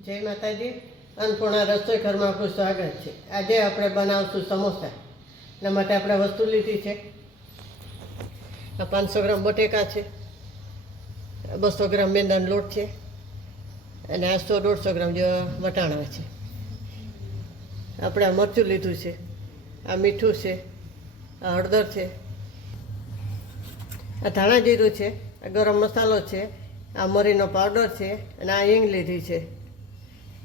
જય માતાજી, અન્નપૂર્ણા રસોઈ ઘરમાં આપણું સ્વાગત છે। આજે આપણે બનાવશું સમોસા। એના માટે આપણે વસ્તુ લીધી છે, 500 ગ્રામ બટેકા છે, 200 ગ્રામ મેંદાનો લોટ છે અને 100-150 ગ્રામ જેવા વટાણા છે। આપણે આ મરચું લીધું છે, આ મીઠું છે, આ હળદર છે, આ ધાણા જીરું છે, આ ગરમ મસાલો છે, આ મરીનો પાવડર છે અને આ હિંગ લીધી છે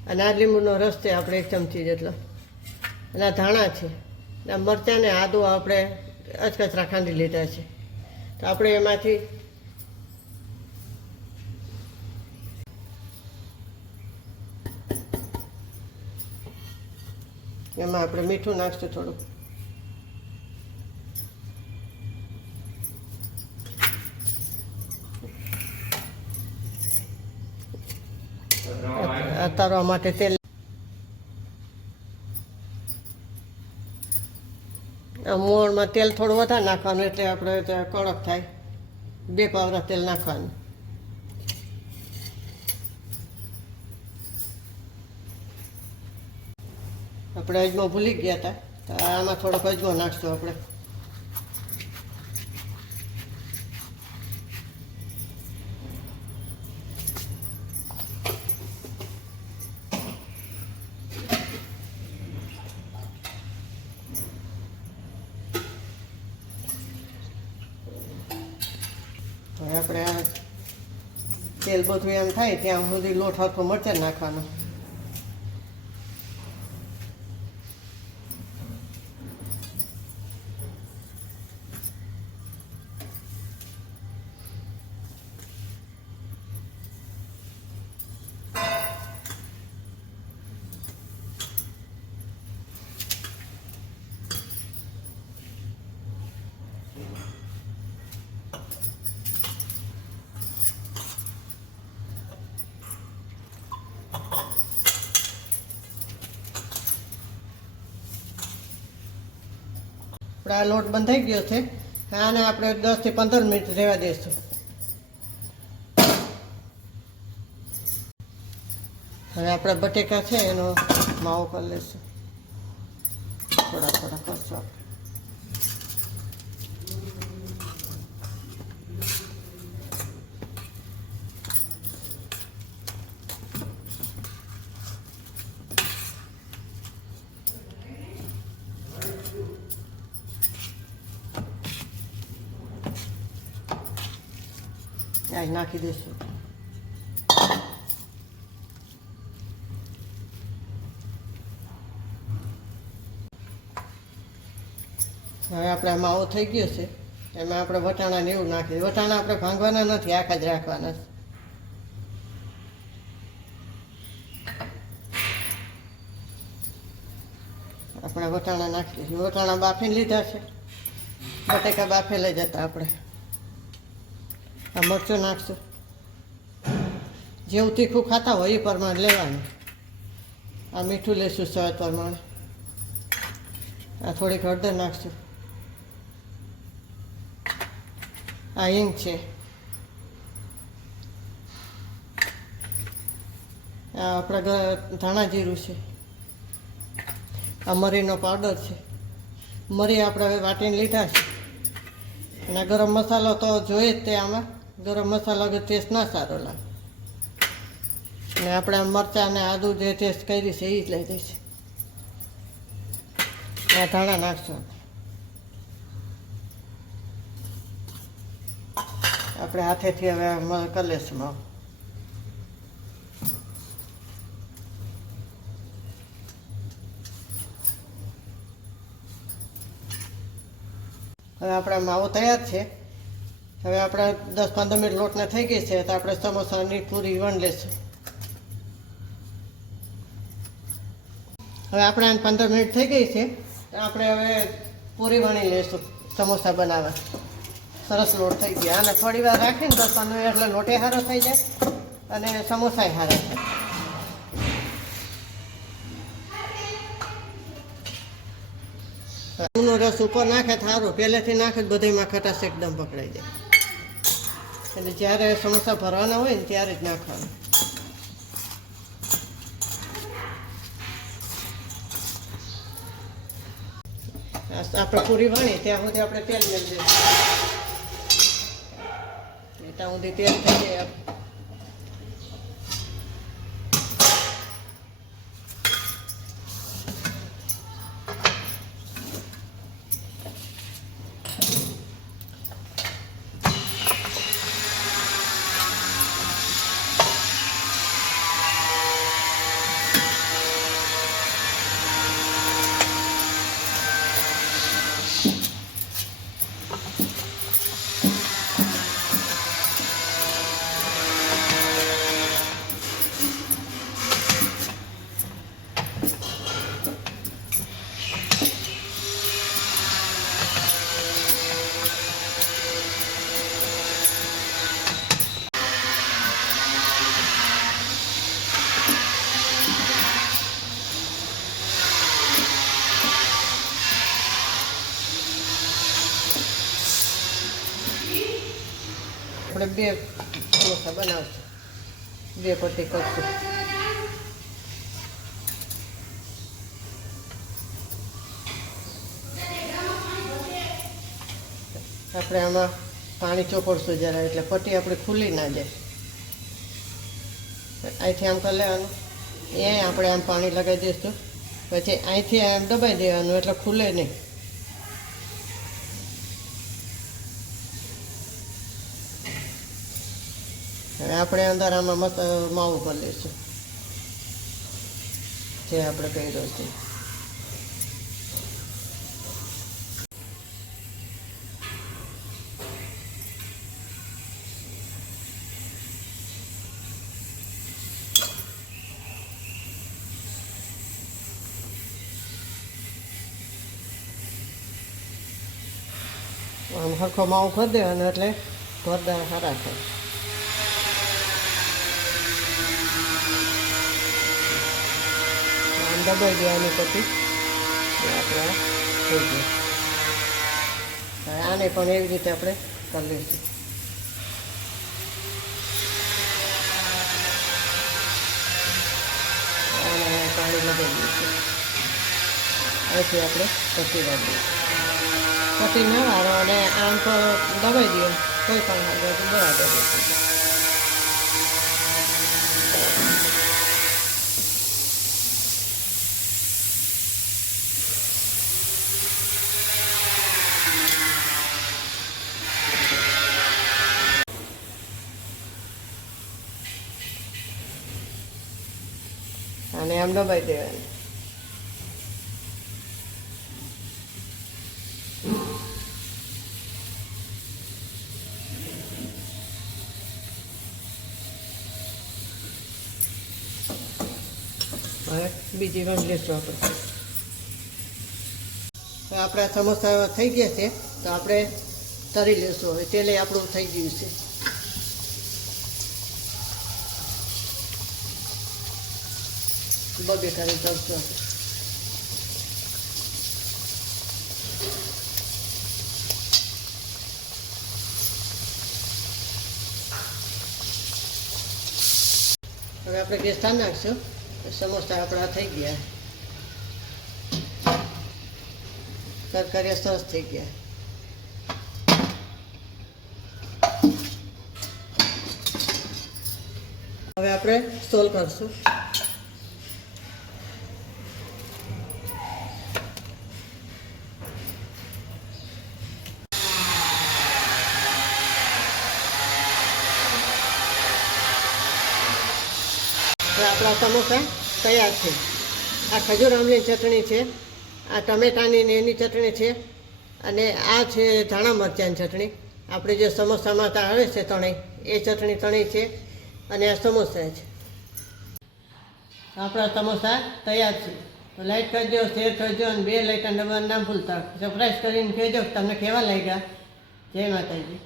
અને આ લીંબુનો રસ છે આપણે 1 ચમચી જેટલો અને આ ધાણા છે અને આ મરચાં ને આદુ આપણે અચકચરા ખાંડી લીધા છે। તો આપણે એમાંથી આપણે મીઠું નાખશું થોડું, તળવા માટે તેલ, મોણમાં તેલ થોડું વધારે નાખવાનું એટલે આપણે કડક થાય। 2 પાવડા તેલ નાખવાનું। આપણે અજમો ભૂલી ગયા હતા, તો આમાં થોડોક અજમો નાખશું આપણે। હવે આપણે આ તેલ બધું એમ થાય ત્યાં સુધી લોટ હરખો મરચાં નાખવાનો। આ લોટ બંધાઈ ગયો છે, આને આપણે 10 થી 15 મિનિટ રહેવા દઈશું। હવે આપણા બટેકા છે એનો માવો કરી લઈશું, થોડા થોડા કરશું આપણે। આ નાખી દઈશું। હવે આપણે માવો થઈ ગયો છે, એમાં આપણે વટાણાને એવું નાખીએ। વટાણા આપણે ભાંગવાના નથી, આખા જ રાખવાના છે। આપણે વટાણા નાખી દઈશું। વટાણા બાફીને લીધા છે, બટેકા બાફેલા જ હતા આપણે। આ મરચું નાખશું, જેવું તીખું ખાતા હોય એ પ્રમાણે લેવાનું। આ મીઠું લઈશું સ્વાદ પ્રમાણે, આ થોડીક હળદર નાખશું, આ હિંગ છે, આ આપણા ધાણા જીરું છે, આ મરીનો પાવડર છે, મરી આપણે હવે વાટીને લીધા છે અને ગરમ મસાલો તો જોઈએ જ તે આમાં, ગરમ મસાલા વગર ટેસ્ટ ના સારો લાગે। અને આપણે મરચાં અને આદુ જે ટેસ્ટ કરી છે એ જ લઈ દઈશું। આ ધાણા નાખશું આપણે હાથેથી, હવે કરી લઈશું માવો। હવે આપણા માવો તૈયાર છે। હવે આપણે 10-15 મિનિટ લોટને થઈ ગઈ છે, તો આપણે સમોસાની પૂરી વણ લઈશું। હવે આપણે 15 મિનિટ થઈ ગઈ છે, તો આપણે હવે પૂરી વણી લઈશું સમોસા બનાવવા। સરસ લોટ થઈ ગયા, અને થોડી વાર રાખીને 10-15 મિનિટ એટલે લોટે સારો થઈ જાય અને સમોસાય સારા થાય। નો રસ ઉપર નાખે સારું, પહેલેથી નાખે બધામાં ખટાશ એકદમ પકડાઈ જાય। એટલે જ્યારે સમોસા ભરવાના હોય ને ત્યારે જ નાખવાનું। આપણે પૂરી વણી ત્યાં સુધી આપણે તેલ મેળવી દઈશું. ત્યાં સુધી તેલ થઈ જાય. આપણે 2 સમોસા બનાવશું, 2 પટ્ટી કરશું. આપણે આમાં પાણી ચોપડશું જરા, એટલે પટ્ટી આપણે ખુલ્લી ના જાય. અહીંથી આમ કરી લેવાનું, અહીંયા આપણે આમ પાણી લગાવી દઈશું, પછી અહીંથી આમ દબાઈ દેવાનું એટલે ખુલે નહીં. હવે આપણે અંદર આમાં માવું કરી લઈશું જે આપણે કર્યો છે. આમ સરખો માવું કરી દેવાનું એટલે ભરદાર સારા થાય. દબાઈ દેવાની પછી આપણે થઈ ગયું. આને પણ એવી રીતે આપણે કરી લઈશું. આને પાણી લગાવી દઈશું. અહીંથી આપણે પટ્ટી વાળીએ. પટ્ટી ના વાળો અને આમ તો દબાઈ દો કોઈ પણ બરાબર રહેશે. અને આમ દબાઈ દેવાની. હવે બીજી વણ લઈશું આપણે. આપણા સમોસા થઈ ગયા છે તો આપણે તળી લઈશું. હવે તેલે આપણું થઈ ગયું છે. બટેટાની તળશું. હવે આપણે ગેસ થાળ નાખશું. સમોસા આપણા થઈ ગયા, કરકરિયા સરસ થઈ ગયા. હવે આપણે સ્ટોલ કરશું. આપણા સમોસા તૈયાર છે. આ ખજૂર આમલીની ચટણી છે, આ ટમેટાની ને એની ચટણી છે, અને આ છે ધાણા મરચાંની ચટણી. આપણે જે સમોસામાં આવે છે તણી, એ ચટણી તણી છે, અને આ સમોસા છે. આપણા સમોસા તૈયાર છે. તો લાઈક કરજો, શેર કરજો, અને 2 લાઇકન દબાવવાનું ના ભૂલતા. સરપ્રાઈઝ કરીને કહેજો તમને કેવા લાગ્યા. જય માતાજી.